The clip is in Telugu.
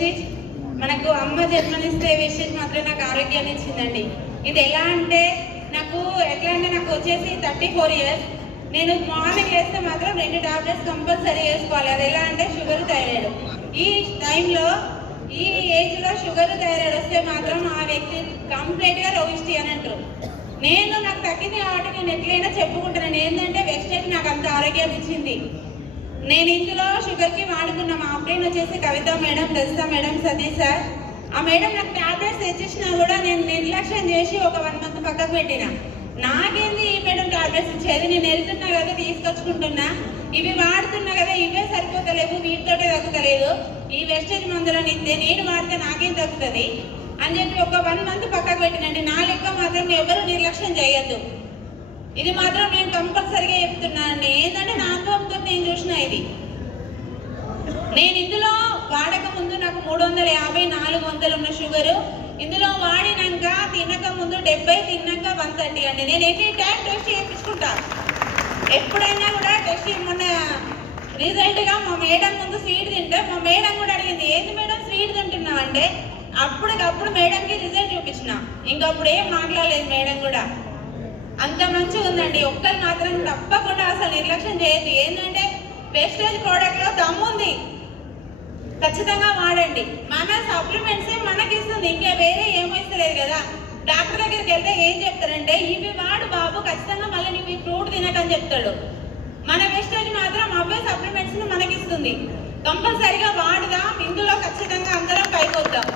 వేస్టేజ్. మనకు అమ్మ జన్మనిస్తే వేస్టేజ్ మాత్రం నాకు ఆరోగ్యాన్ని ఇచ్చిందండి. ఇది ఎలా అంటే నాకు వచ్చేసి 34 years. నేను మార్నింగ్ వేస్తే మాత్రం 2 టాబ్లెట్స్ కంపల్సరీ వేసుకోవాలి. అది ఎలా అంటే షుగర్ థైరాయిడ్. ఈ టైంలో ఈ ఏజ్లో షుగర్ థైరాయిడ్ వస్తే మాత్రం ఆ వ్యక్తి కంప్లీట్గా రోగిష్టి అని అంటారు. నాకు తగ్గింది కాబట్టి నేను ఎట్లయినా చెప్పుకుంటున్నాను. ఏంటంటే వెస్టేజ్ నాకు అంత ఆరోగ్యాన్ని ఇచ్చింది. నేను ఇందులో షుగర్కి వాడుకున్న మా ఫ్రెండ్ వచ్చేసి Kavitha madam, Rajitha madam, Satish sir. ఆ మేడం నాకు టాబ్లెట్స్ తెచ్చిచ్చినా కూడా నేను నిర్లక్ష్యం చేసి ఒక 1 month పక్కకు పెట్టిన. నాకేంది ఈ మేడం టాబ్లెట్స్ ఇచ్చేది, నేను వెళ్తున్నా కదా తీసుకొచ్చుకుంటున్నా, ఇవి వాడుతున్నా కదా ఇవే సరిపోతలేవు, వీటితోటే తగ్గుతలేదు, ఈ వెస్టేజ్ మందులను ఇస్తే నేను వాడితే నాకేం తగ్గుతుంది అని చెప్పి ఒక 1 month పక్కకు పెట్టినండి. నా లెక్క మాత్రం ఎవరు నిర్లక్ష్యం చేయొద్దు. ఇది మాత్రం నేను కంపల్సరిగా చెప్తున్నాను. ఏంటంటే నా అనుభవంతో నేను చూసిన ఇది. నేను ఇందులో వాడక ముందు నాకు 350, 400 ఉన్న షుగరు. ఇందులో వాడినాక తినక ముందు 70, తిన్నాక 130 అండి. నేను ఎనీ టైం టెస్ట్ చేయించుకుంటా. ఎప్పుడైనా కూడా టెస్ట్. మొన్న రీసెంట్గా మా మేడం ముందు స్వీట్ తింటే మా మేడం కూడా అడిగింది, ఏంది మేడం స్వీట్ తింటున్నావు అంటే అప్పటికప్పుడు మేడంకి రిజల్ట్ చూపించిన. ఇంకప్పుడు ఏం మాట్లాడలేదు మేడం కూడా. అంత మంచిగా ఉందండి. ఒక్కరు మాత్రం తప్పకుండా అసలు నిర్లక్ష్యం చేయొద్దు. ఏంటంటే వెస్టేజ్ ప్రోడక్ట్లో దమ్ముంది, ఖచ్చితంగా వాడండి. మన సప్లిమెంట్సే మనకి ఇస్తుంది, ఇంకా వేరే ఏమిస్తలేదు కదా. డాక్టర్ దగ్గరికి వెళ్తే ఏం చెప్తారంటే ఇవి వాడు బాబు, ఖచ్చితంగా మళ్ళీ నువ్వు ఈ ఫ్రూట్ తినకని చెప్తాడు. మన వెస్టేజ్ మాత్రం అవే సప్లిమెంట్స్ మనకి ఇస్తుంది. కంపల్సరిగా వాడుదాం. ఇందులో ఖచ్చితంగా అందరం పైకొద్దాం.